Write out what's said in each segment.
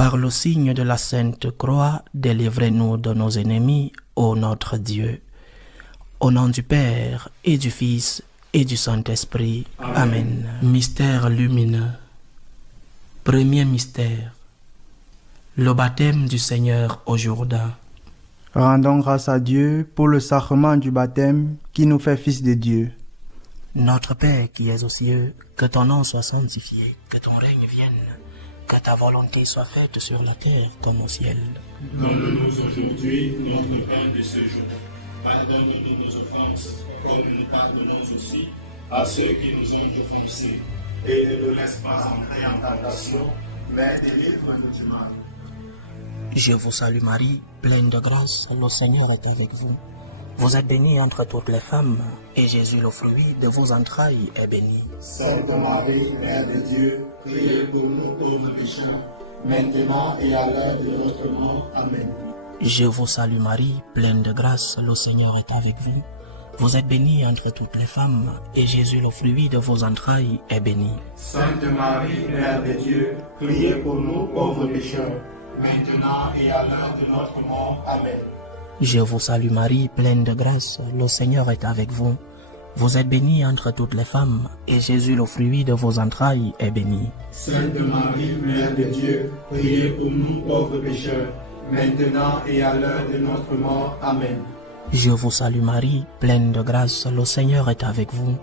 Par le signe de la Sainte Croix, délivrez-nous de nos ennemis, ô notre Dieu. Au nom du Père, et du Fils, et du Saint-Esprit. Amen. Mystère lumineux. Premier mystère. Le baptême du Seigneur au Jourdain. Rendons grâce à Dieu pour le sacrement du baptême qui nous fait fils de Dieu. Notre Père qui es aux cieux, que ton nom soit sanctifié, que ton règne vienne, que ta volonté soit faite sur la terre comme au ciel. Donne-nous aujourd'hui notre pain de ce jour. Pardonne-nous nos offenses, comme nous pardonnons aussi à ceux qui nous ont offensés. Et ne nous laisse pas entrer en tentation, mais délivre-nous du mal. Je vous salue Marie, pleine de grâce, le Seigneur est avec vous. Vous êtes bénie entre toutes les femmes, et Jésus, le fruit de vos entrailles, est béni. Sainte Marie, Mère de Dieu, priez pour nous pauvres pécheurs, maintenant et à l'heure de notre mort. Amen. Je vous salue Marie, pleine de grâce, le Seigneur est avec vous. Vous êtes bénie entre toutes les femmes, et Jésus, le fruit de vos entrailles, est béni. Sainte Marie, Mère de Dieu, priez pour nous pauvres pécheurs, maintenant et à l'heure de notre mort. Amen. Je vous salue Marie, pleine de grâce, le Seigneur est avec vous. Vous êtes bénie entre toutes les femmes, et Jésus, le fruit de vos entrailles, est béni. Sainte Marie, Mère de Dieu, priez pour nous pauvres pécheurs, maintenant et à l'heure de notre mort. Amen. Je vous salue Marie, pleine de grâce, le Seigneur est avec vous.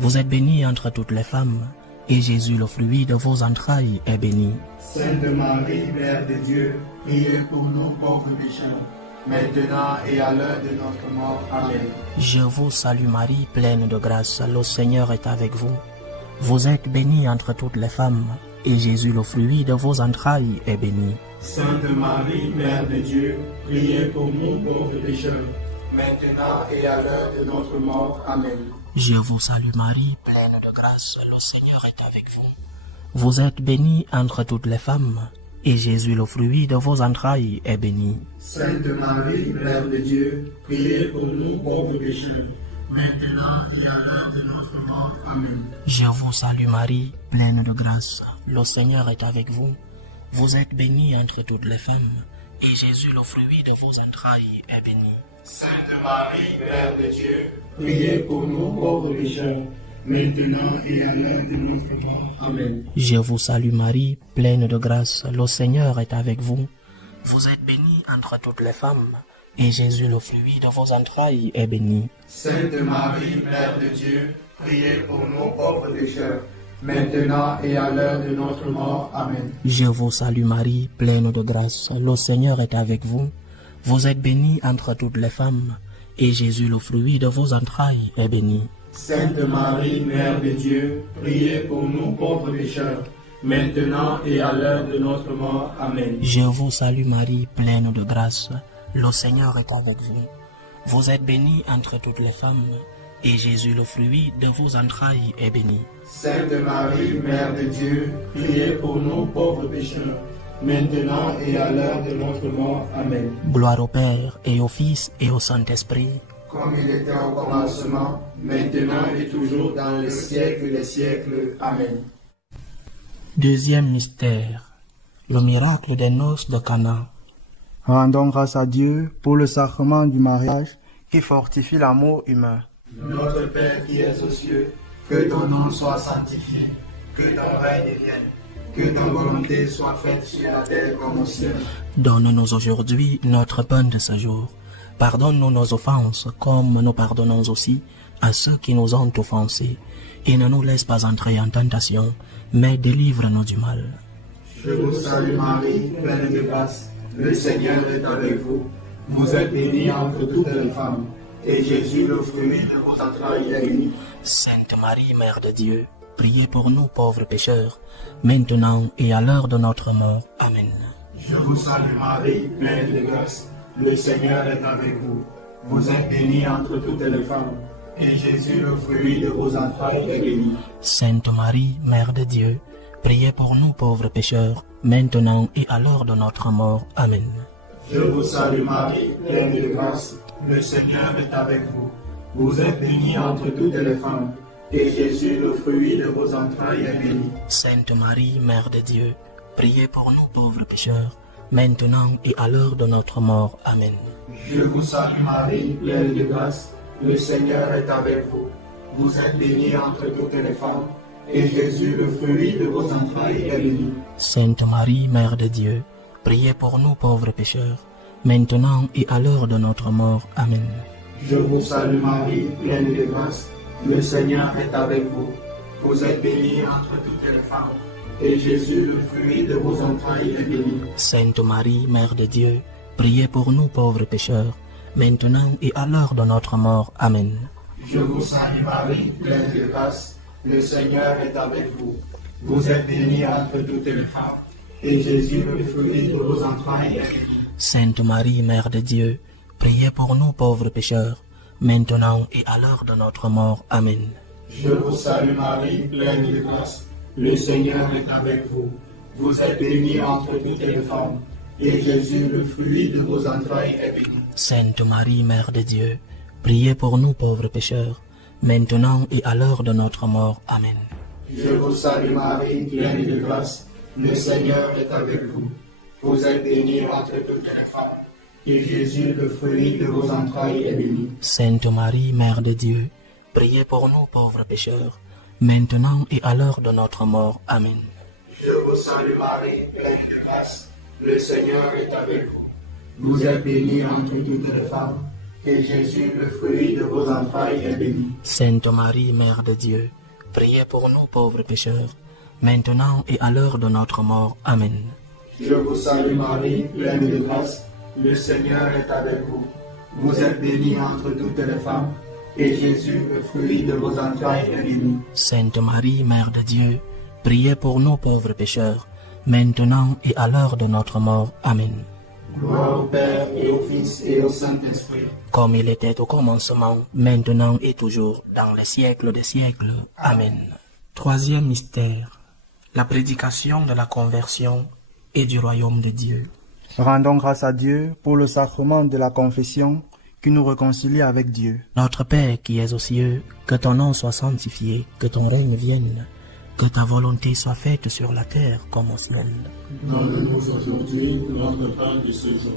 Vous êtes bénie entre toutes les femmes, et Jésus, le fruit de vos entrailles, est béni. Sainte Marie, Mère de Dieu, priez pour nous pauvres pécheurs, maintenant et à l'heure de notre mort. Amen. Je vous salue Marie, pleine de grâce, le Seigneur est avec vous. Vous êtes bénie entre toutes les femmes, et Jésus, le fruit de vos entrailles, est béni. Sainte Marie, Mère de Dieu, priez pour nous pauvres pécheurs, maintenant et à l'heure de notre mort. Amen. Je vous salue Marie, pleine de grâce, le Seigneur est avec vous. Vous êtes bénie entre toutes les femmes, et Jésus, le fruit de vos entrailles, est béni. Sainte Marie, Mère de Dieu, priez pour nous pauvres pécheurs, maintenant et à l'heure de notre mort. Amen. Je vous salue Marie, pleine de grâce, le Seigneur est avec vous. Vous êtes bénie entre toutes les femmes, et Jésus, le fruit de vos entrailles, est béni. Sainte Marie, Mère de Dieu, priez pour nous pauvres pécheurs, maintenant et à l'heure de notre mort. Amen. Je vous salue Marie, pleine de grâce, le Seigneur est avec vous. Vous êtes bénie entre toutes les femmes, et Jésus, le fruit de vos entrailles, est béni. Sainte Marie, Mère de Dieu, priez pour nous pauvres pécheurs, maintenant et à l'heure de notre mort. Amen. Je vous salue Marie, pleine de grâce, le Seigneur est avec vous. Vous êtes bénie entre toutes les femmes, et Jésus, le fruit de vos entrailles, est béni. Sainte Marie, Mère de Dieu, priez pour nous pauvres pécheurs, maintenant et à l'heure de notre mort. Amen. Je vous salue Marie, pleine de grâce, le Seigneur est avec vous. Vous êtes bénie entre toutes les femmes, et Jésus, le fruit de vos entrailles, est béni. Sainte Marie, Mère de Dieu, priez pour nous pauvres pécheurs, maintenant et à l'heure de notre mort. Amen. Gloire au Père, et au Fils, et au Saint-Esprit. Comme il était au commencement, maintenant et toujours dans les siècles des siècles. Amen. Deuxième mystère, le miracle des noces de Cana. Rendons grâce à Dieu pour le sacrement du mariage qui fortifie l'amour humain. Notre Père qui es aux cieux, que ton nom soit sanctifié, que ton règne vienne, que ta volonté soit faite sur la terre comme au ciel. Donne-nous aujourd'hui notre pain de ce jour. Pardonne-nous nos offenses, comme nous pardonnons aussi à ceux qui nous ont offensés. Et ne nous laisse pas entrer en tentation, mais délivre-nous du mal. Je vous salue Marie, pleine de grâce, le Seigneur est avec vous. Vous êtes bénie entre toutes les femmes, et Jésus, le fruit de vos entrailles, est béni. Sainte Marie, Mère de Dieu, priez pour nous pauvres pécheurs, maintenant et à l'heure de notre mort. Amen. Je vous salue Marie, pleine de grâce, le Seigneur est avec vous. Vous êtes bénie entre toutes les femmes, et Jésus, le fruit de vos entrailles, est béni. Sainte Marie, Mère de Dieu, priez pour nous pauvres pécheurs, maintenant et à l'heure de notre mort. Amen. Je vous salue Marie, pleine de grâce, le Seigneur est avec vous. Vous êtes bénie entre toutes les femmes, et Jésus, le fruit de vos entrailles, est béni. Sainte Marie, Mère de Dieu, priez pour nous pauvres pécheurs, maintenant et à l'heure de notre mort. Amen. Je vous salue Marie, pleine de grâce, le Seigneur est avec vous. Vous êtes bénie entre toutes les femmes, et Jésus, le fruit de vos entrailles, est béni. Sainte Marie, Mère de Dieu, priez pour nous pauvres pécheurs, maintenant et à l'heure de notre mort. Amen. Je vous salue Marie, pleine de grâce, le Seigneur est avec vous. Vous êtes bénie entre toutes les femmes, et Jésus, le fruit de vos entrailles, est béni. Sainte Marie, Mère de Dieu, priez pour nous pauvres pécheurs, maintenant et à l'heure de notre mort. Amen. Je vous salue Marie, pleine de grâce, le Seigneur est avec vous. Vous êtes bénie entre toutes les femmes, et Jésus, le fruit de vos entrailles, est béni. Sainte Marie, Mère de Dieu, priez pour nous pauvres pécheurs, maintenant et à l'heure de notre mort. Amen. Je vous salue Marie, pleine de grâce, le Seigneur est avec vous. Vous êtes bénie entre toutes les femmes, et Jésus, le fruit de vos entrailles, est béni. Sainte Marie, Mère de Dieu, priez pour nous pauvres pécheurs, maintenant et à l'heure de notre mort. Amen. Je vous salue Marie, pleine de grâce, le Seigneur est avec vous. Vous êtes bénie entre toutes les femmes, et Jésus, le fruit de vos entrailles, est béni. Sainte Marie, Mère de Dieu, priez pour nous pauvres pécheurs, maintenant et à l'heure de notre mort. Amen. Je vous salue Marie, pleine de grâce, le Seigneur est avec vous. Vous êtes bénie entre toutes les femmes, et Jésus, le fruit de vos entrailles, est béni. Sainte Marie, Mère de Dieu, priez pour nous pauvres pécheurs, maintenant et à l'heure de notre mort. Amen. Je vous salue Marie, pleine de grâce, le Seigneur est avec vous. Vous êtes bénie entre toutes les femmes, et Jésus, le fruit de vos entrailles, est béni. Sainte Marie, Mère de Dieu, priez pour nous pauvres pécheurs, maintenant et à l'heure de notre mort. Amen. Gloire au Père et au Fils et au Saint-Esprit. Comme il était au commencement, maintenant et toujours, dans les siècles des siècles. Amen. Troisième mystère, la prédication de la conversion et du royaume de Dieu. Rendons grâce à Dieu pour le sacrement de la confession qui nous réconcilie avec Dieu. Notre Père qui es aux cieux, que ton nom soit sanctifié, que ton règne vienne, que ta volonté soit faite sur la terre comme au ciel. Donne-nous aujourd'hui notre pain de ce jour.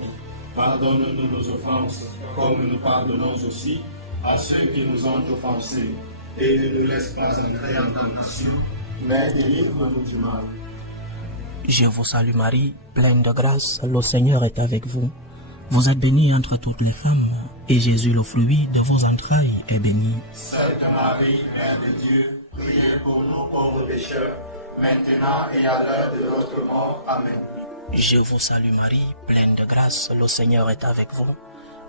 Pardonne-nous nos offenses, comme nous pardonnons aussi à ceux qui nous ont offensés. Et ne nous laisse pas entrer en tentation, mais délivre-nous du mal. Je vous salue Marie, pleine de grâce, le Seigneur est avec vous. Vous êtes bénie entre toutes les femmes, et Jésus, le fruit de vos entrailles, est béni. Sainte Marie, Mère de Dieu, priez pour nous pauvres pécheurs, maintenant et à l'heure de notre mort. Amen. Je vous salue Marie, pleine de grâce, le Seigneur est avec vous.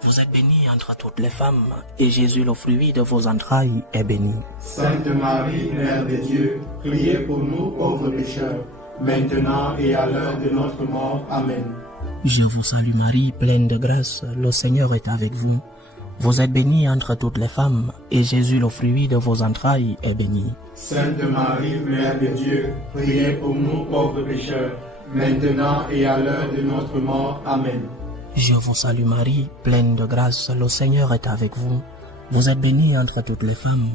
Vous êtes bénie entre toutes les femmes, et Jésus, le fruit de vos entrailles, est béni. Sainte Marie, Mère de Dieu, priez pour nous pauvres pécheurs, maintenant et à l'heure de notre mort. Amen. Je vous salue Marie, pleine de grâce, le Seigneur est avec vous. Vous êtes bénie entre toutes les femmes, et Jésus, le fruit de vos entrailles, est béni. Sainte Marie, Mère de Dieu, priez pour nous pauvres pécheurs, maintenant et à l'heure de notre mort. Amen. Je vous salue Marie, pleine de grâce, le Seigneur est avec vous. Vous êtes bénie entre toutes les femmes,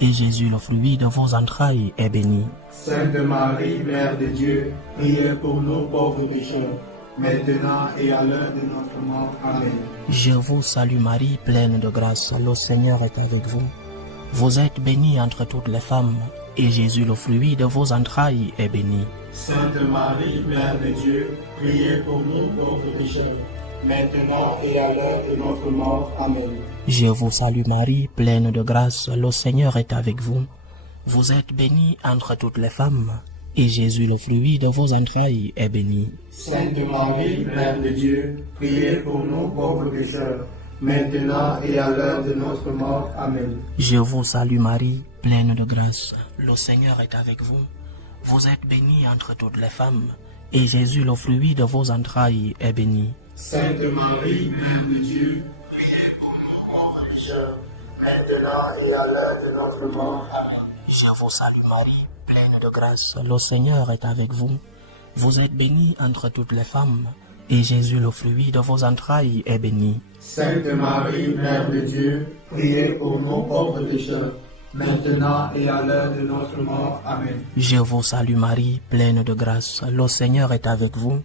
et Jésus, le fruit de vos entrailles, est béni. Sainte Marie, Mère de Dieu, priez pour nous pauvres pécheurs, maintenant et à l'heure de notre mort. Amen. Je vous salue Marie, pleine de grâce, le Seigneur est avec vous. Vous êtes bénie entre toutes les femmes, et Jésus, le fruit de vos entrailles, est béni. Sainte Marie, Mère de Dieu, priez pour nous pauvres pécheurs, maintenant et à l'heure de notre mort. Amen. Je vous salue Marie, pleine de grâce, le Seigneur est avec vous. Vous êtes bénie entre toutes les femmes, et Jésus, le fruit de vos entrailles, est béni. Sainte Marie, Mère de Dieu, priez pour nous pauvres pécheurs, maintenant et à l'heure de notre mort. Amen. Je vous salue Marie, pleine de grâce, le Seigneur est avec vous. Vous êtes bénie entre toutes les femmes, et Jésus, le fruit de vos entrailles, est béni. Sainte Marie, Mère de Dieu, priez pour nous pauvres pécheurs, maintenant et à l'heure de notre mort. Amen. Je vous salue Marie, pleine de grâce, le Seigneur est avec vous. Vous êtes bénie entre toutes les femmes, et Jésus, le fruit de vos entrailles, est béni. Sainte Marie, Mère de Dieu, priez pour nous pauvres pécheurs, maintenant et à l'heure de notre mort. Amen. Je vous salue Marie, pleine de grâce, le Seigneur est avec vous.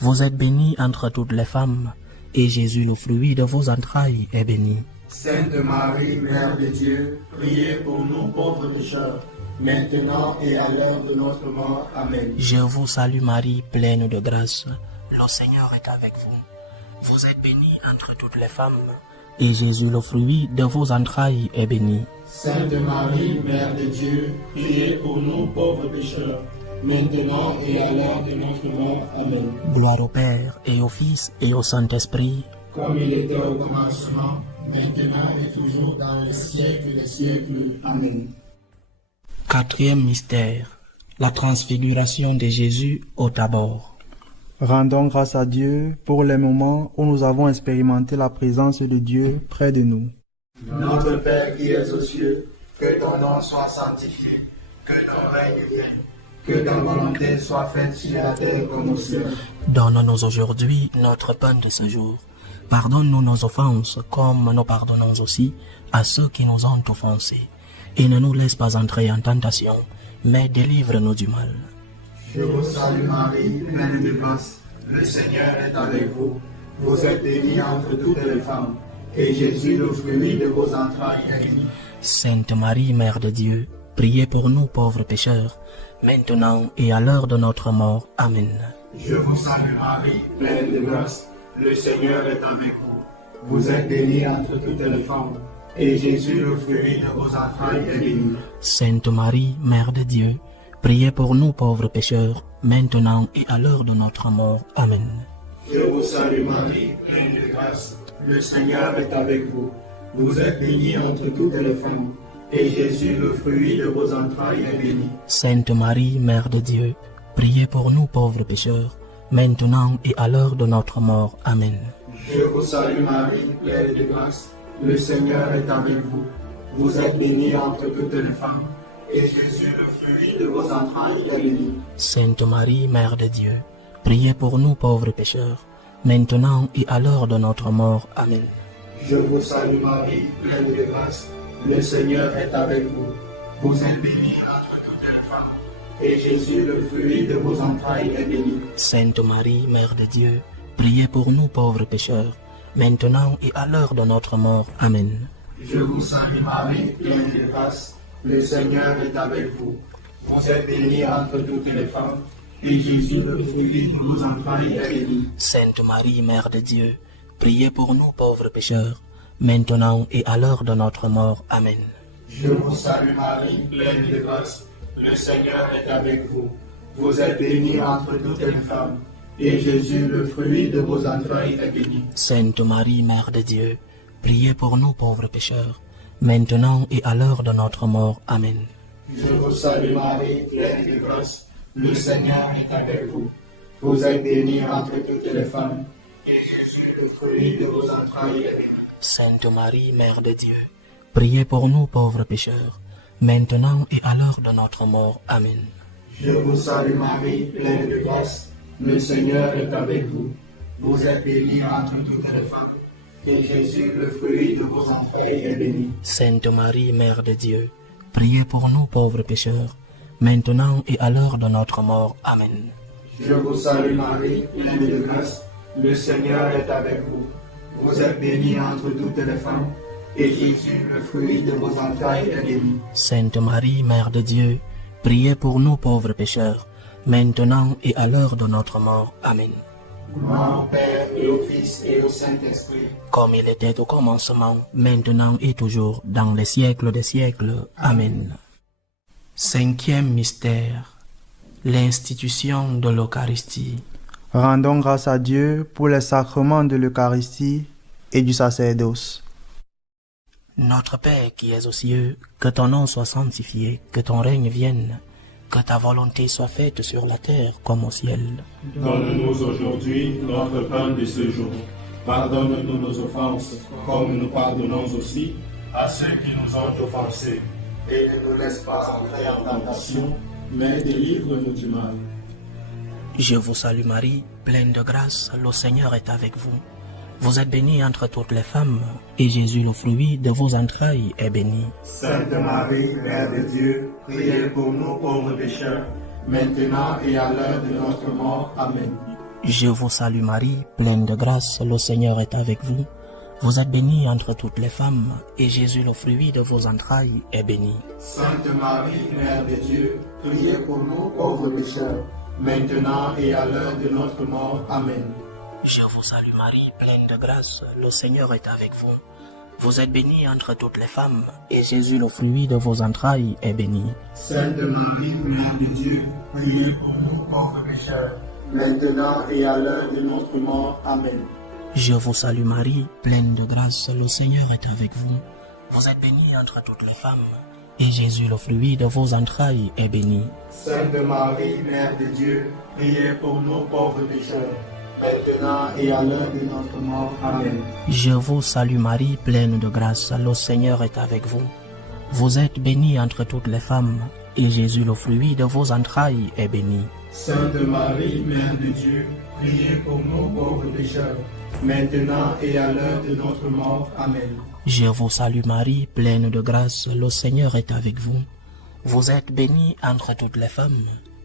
Vous êtes bénie entre toutes les femmes, et Jésus, le fruit de vos entrailles, est béni. Sainte Marie, Mère de Dieu, priez pour nous pauvres pécheurs, maintenant et à l'heure de notre mort. Amen. Je vous salue Marie, pleine de grâce, le Seigneur est avec vous. Vous êtes bénie entre toutes les femmes, et Jésus, le fruit de vos entrailles, est béni. Sainte Marie, Mère de Dieu, priez pour nous pauvres pécheurs, maintenant et à l'heure de notre mort. Amen. Gloire au Père, et au Fils, et au Saint-Esprit, comme il était au commencement, maintenant et toujours dans les siècles des siècles. Amen. Quatrième mystère, la transfiguration de Jésus au Tabor. Rendons grâce à Dieu pour les moments où nous avons expérimenté la présence de Dieu près de nous. Notre Père qui es aux cieux, que ton nom soit sanctifié, que ton règne vienne, que ta volonté soit faite sur la terre comme au ciel. Donne-nous aujourd'hui notre pain de ce jour. Pardonne-nous nos offenses comme nous pardonnons aussi à ceux qui nous ont offensés. Et ne nous laisse pas entrer en tentation, mais délivre-nous du mal. Je vous salue Marie, pleine de grâce, le Seigneur est avec vous. Vous êtes bénie entre toutes les femmes, et Jésus, le fruit de vos entrailles, est béni. Sainte Marie, Mère de Dieu, priez pour nous pauvres pécheurs, maintenant et à l'heure de notre mort. Amen. Je vous salue Marie, pleine de grâce, le Seigneur est avec vous. Vous êtes bénie entre toutes les femmes, et Jésus, le fruit de vos entrailles, est béni. Sainte Marie, Mère de Dieu, priez pour nous pauvres pécheurs, maintenant et à l'heure de notre mort. Amen. Je vous salue Marie, pleine de grâce, le Seigneur est avec vous. Vous êtes bénie entre toutes les femmes, et Jésus, le fruit de vos entrailles, est béni. Sainte Marie, Mère de Dieu, priez pour nous pauvres pécheurs, maintenant et à l'heure de notre mort. Amen. Je vous salue Marie, pleine de grâce, le Seigneur est avec vous. Vous êtes bénie entre toutes les femmes, et Jésus, le fruit de vos entrailles, est béni. Sainte Marie, Mère de Dieu, priez pour nous pauvres pécheurs, maintenant et à l'heure de notre mort. Amen. Je vous salue Marie, pleine de grâce, le Seigneur est avec vous. Vous êtes bénie entre toutes les femmes, et Jésus, le fruit de vos entrailles, est béni. Sainte Marie, Mère de Dieu, priez pour nous pauvres pécheurs, maintenant et à l'heure de notre mort. Amen. Je vous salue Marie, pleine de grâce, le Seigneur est avec vous. Vous êtes bénie entre toutes les femmes, et Jésus, le fruit de vos entrailles, est béni. Sainte Marie, Mère de Dieu, priez pour nous pauvres pécheurs, maintenant et à l'heure de notre mort. Amen. Je vous salue Marie, pleine de grâce, le Seigneur est avec vous. Vous êtes bénie entre toutes les femmes, et Jésus, le fruit de vos entrailles, est béni. Sainte Marie, Mère de Dieu, priez pour nous pauvres pécheurs, maintenant et à l'heure de notre mort. Amen. Je vous salue Marie, pleine de grâce, le Seigneur est avec vous. Vous êtes bénie entre toutes les femmes, et Jésus, le fruit de vos entrailles, est béni. Sainte Marie, Mère de Dieu, priez pour nous pauvres pécheurs, maintenant et à l'heure de notre mort. Amen. Je vous salue Marie, pleine de grâce, le Seigneur est avec vous. Vous êtes bénie entre toutes les femmes, et Jésus, le fruit de vos entrailles, est béni. Sainte Marie, Mère de Dieu, priez pour nous pauvres pécheurs, maintenant et à l'heure de notre mort. Amen. Je vous salue Marie, pleine de grâce, le Seigneur est avec vous. Vous êtes bénie entre toutes les femmes, et Jésus, le fruit de vos entrailles, est béni. Sainte Marie, Mère de Dieu, priez pour nous pauvres pécheurs, maintenant et à l'heure de notre mort. Amen. Gloire au Père et au Fils et au Saint-Esprit, comme il était au commencement, maintenant et toujours, dans les siècles des siècles. Amen. Cinquième mystère, l'institution de l'Eucharistie. Rendons grâce à Dieu pour les sacrements de l'Eucharistie et du sacerdoce. Notre Père qui es aux cieux, que ton nom soit sanctifié, que ton règne vienne, que ta volonté soit faite sur la terre comme au ciel. Donne-nous aujourd'hui notre pain de ce jour. Pardonne-nous nos offenses, comme nous pardonnons aussi à ceux qui nous ont offensés. et ne nous laisse pas entrer en tentation, mais délivre-nous du mal. Je vous salue Marie, pleine de grâce, le Seigneur est avec vous. Vous êtes bénie entre toutes les femmes, et Jésus, le fruit de vos entrailles, est béni. Sainte Marie, Mère de Dieu, priez pour nous pauvres pécheurs, maintenant et à l'heure de notre mort. Amen. Je vous salue Marie, pleine de grâce, le Seigneur est avec vous. Vous êtes bénie entre toutes les femmes, et Jésus, le fruit de vos entrailles, est béni. Sainte Marie, Mère de Dieu, priez pour nous pauvres pécheurs, maintenant et à l'heure de notre mort. Amen. Je vous salue Marie, pleine de grâce, le Seigneur est avec vous. Vous êtes bénie entre toutes les femmes, et Jésus, le fruit de vos entrailles, est béni. Sainte Marie, Mère de Dieu, priez pour nous pauvres pécheurs, maintenant et à l'heure de notre mort. Amen. Je vous salue Marie, pleine de grâce, le Seigneur est avec vous. Vous êtes bénie entre toutes les femmes, et Jésus, le fruit de vos entrailles, est béni. Sainte Marie, Mère de Dieu, priez pour nous pauvres pécheurs, maintenant et à l'heure de notre mort. Amen. Je vous salue Marie, pleine de grâce, le Seigneur est avec vous. Vous êtes bénie entre toutes les femmes, et Jésus, le fruit de vos entrailles, est béni. Sainte Marie, Mère de Dieu, priez pour nous pauvres pécheurs, maintenant et à l'heure de notre mort. Amen. Je vous salue Marie, pleine de grâce, le Seigneur est avec vous. Vous êtes bénie entre toutes les femmes,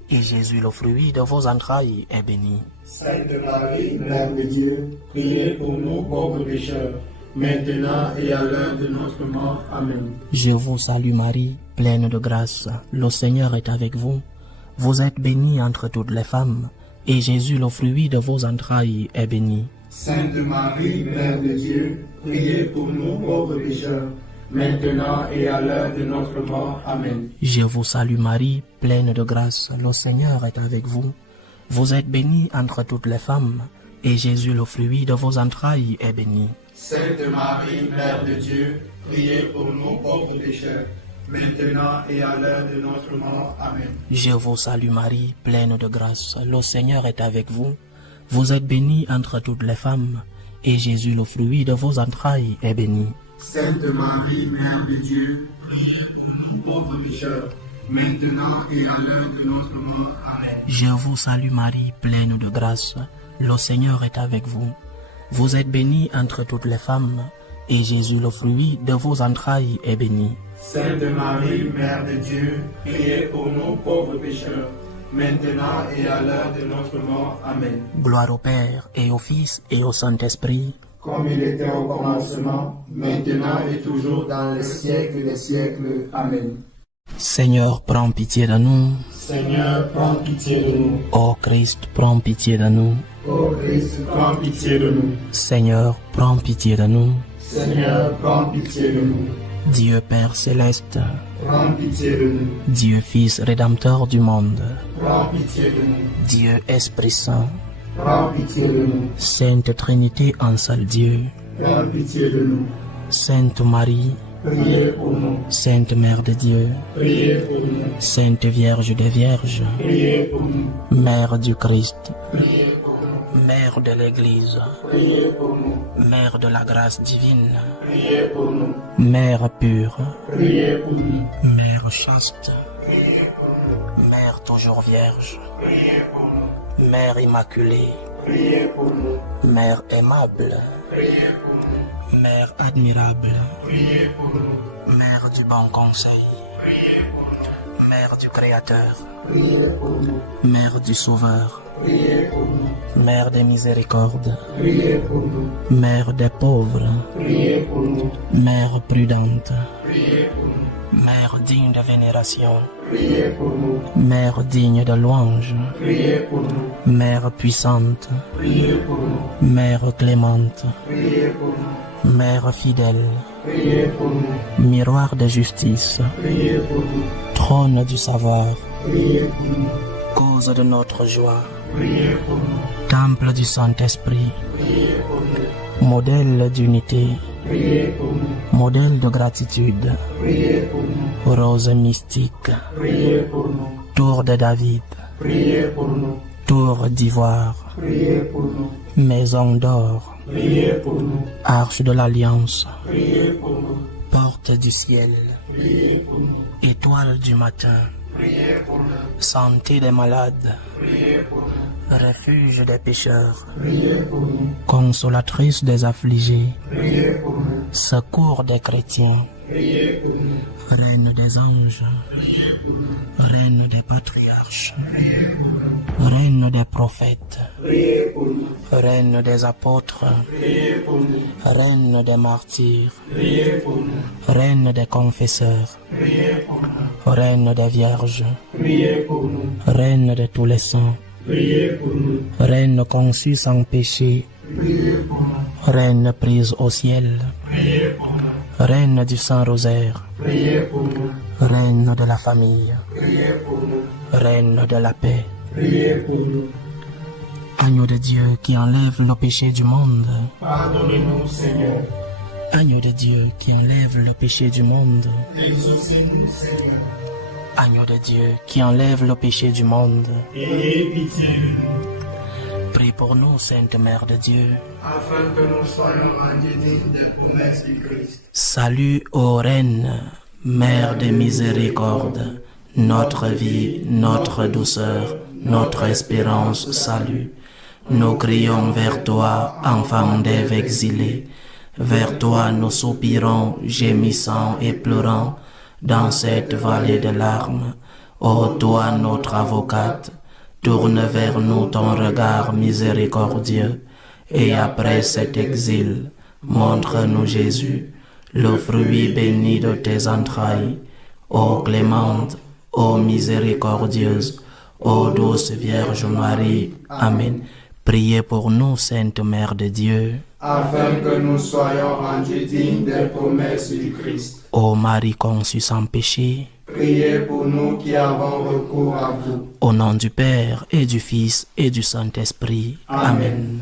et Jésus, le fruit de vos entrailles, est béni. Sainte Marie, Mère de Dieu, priez pour nous pauvres pécheurs, maintenant et à l'heure de notre mort. Amen. Je vous salue Marie, pleine de grâce, le Seigneur est avec vous. Vous êtes bénie entre toutes les femmes, et Jésus, le fruit de vos entrailles, est béni. Sainte Marie, Mère de Dieu, priez pour nous pauvres pécheurs, maintenant et à l'heure de notre mort. Amen. Je vous salue Marie, pleine de grâce, le Seigneur est avec vous. Vous êtes bénie entre toutes les femmes, et Jésus, le fruit de vos entrailles, est béni. Sainte Marie, Mère de Dieu, priez pour nous pauvres pécheurs, maintenant et à l'heure de notre mort. Amen. Je vous salue Marie, pleine de grâce, le Seigneur est avec vous. Vous êtes bénie entre toutes les femmes, et Jésus, le fruit de vos entrailles, est béni. Sainte Marie, Mère de Dieu, priez pour nous pauvres pécheurs, maintenant et à l'heure de notre mort. Amen. Je vous salue Marie, pleine de grâce, le Seigneur est avec vous. Vous êtes bénie entre toutes les femmes, et Jésus, le fruit de vos entrailles, est béni. Sainte Marie, Mère de Dieu, priez pour nous pauvres pécheurs, maintenant et à l'heure de notre mort. Amen. Gloire au Père, et au Fils, et au Saint-Esprit, comme il était au commencement, maintenant et toujours dans les siècles des siècles. Amen. Seigneur, prends pitié de nous. Seigneur, prends pitié de nous. Ô Christ, prends pitié de nous. Ô Christ, prends pitié de nous. Seigneur, prends pitié de nous. Seigneur, prends pitié de nous. Dieu Père céleste, prends pitié de nous. Dieu Fils rédempteur du monde, prends pitié de nous. Dieu Esprit Saint, prends pitié de nous. Sainte Trinité en seul Dieu, prends pitié de nous. Sainte Marie, priez pour nous. Sainte Mère de Dieu, priez pour nous. Sainte Vierge des Vierges, priez pour nous. Mère du Christ, priez pour nous. Mère de l'Église, priez pour nous. Mère de la grâce divine, priez pour nous. Mère pure, priez pour nous. Mère chaste, priez pour nous. Mère toujours vierge, priez pour nous. Mère immaculée, priez pour nous. Mère aimable, priez pour nous. Mère admirable, priez pour nous. Mère du bon conseil, priez pour nous. Mère du Créateur, priez pour nous. Mère du Sauveur, priez pour nous. Mère des miséricordes, priez pour nous. Mère des pauvres, priez pour nous. Mère prudente, priez pour nous. Mère digne de vénération, priez pour nous. Mère digne de louange, priez pour nous. Mère puissante, priez pour nous. Mère clémente, priez pour nous. Mère fidèle, priez pour nous. miroir de justice, priez pour nous. trône du savoir, priez pour nous. cause de notre joie, priez pour nous. temple du Saint-Esprit, priez pour nous. modèle d'unité, priez pour nous. modèle de gratitude, priez pour nous. rose mystique, priez pour nous. tour de David, priez pour nous. tour d'ivoire, priez pour nous. maison d'or, priez pour nous. arche de l'alliance, priez pour nous. porte du ciel, priez pour nous. étoile du matin, priez pour nous. santé des malades, priez pour nous. refuge des pécheurs, priez pour nous, consolatrice des affligés, priez pour nous, secours des chrétiens, priez pour nous, reine des anges, reine des patriarches, reine des prophètes, priez pour nous, reine des apôtres, priez pour nous, reine des martyrs, priez pour nous, reine des confesseurs, priez pour nous, reine des vierges, priez pour nous, reine de tous les saints, priez pour nous, reine conçue sans péché, priez pour nous, reine prise au ciel, priez pour nous, reine du Saint-Rosaire, priez pour nous, reine de la famille, priez pour nous, reine de la paix, priez pour nous. agneau de Dieu qui enlève le péché du monde, Pardonnez-nous, Seigneur. agneau de Dieu qui enlève le péché du monde, Exaucez-nous, Seigneur. agneau de Dieu qui enlève le péché du monde, Ayez pitié de nous, prie pour nous, Sainte Mère de Dieu. afin que nous soyons rendus dignes des promesses du Christ. Salut ô Reine, Mère de miséricorde, notre vie, notre douceur, notre espérance, salut. Nous crions vers toi, enfant d'Ève exilée. Vers toi nous soupirons, gémissant et pleurant, dans cette vallée de larmes. Ô toi, notre avocate, tourne vers nous ton regard miséricordieux, et après cet exil, montre-nous Jésus, le fruit béni de tes entrailles. Ô clémente, ô miséricordieuse, ô douce Vierge Marie. Amen. Priez pour nous, Sainte Mère de Dieu. Afin que nous soyons rendus dignes des promesses du Christ. Ô Marie conçue sans péché, Priez pour nous qui avons recours à vous. au nom du Père et du Fils et du Saint-Esprit. Amen.